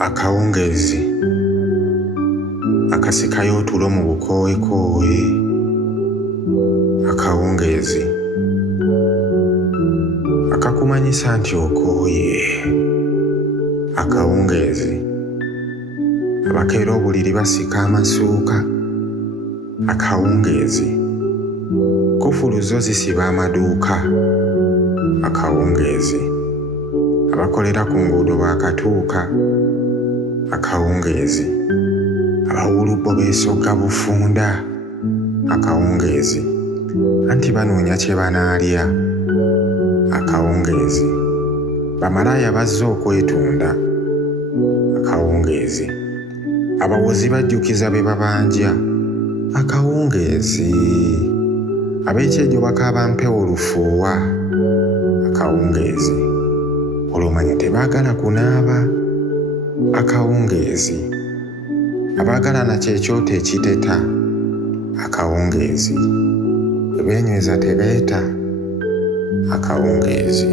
Akawungeezi akasikayo otulo mu bukooyekooye. Akawungeezi akakumanyisa nti okooye. Akawungeezi abakeera obuliri basika amasuuka. Akawungeezi kufulu zo zisiba amaduuka. Akawungeezi abakolera ku nguudo baakatuuka. Akawungeezi abawulubbo beesogga bufunda. Akawungeezi anti banoonya kye banaalya. Akawungeezi bamalaaya bazze okwetunda. Akawungeezi abawozi bajjukiza be babanja. Akawungeezi ab'ekyejo bakaaba mpewo lufuuwa. Akawungeezi olumanya tebaagala kunaaba. Akawungeezi abaagalana kyekyoto ekiteta. Akawungeezi beenyweza tebeeta. Akawungeezi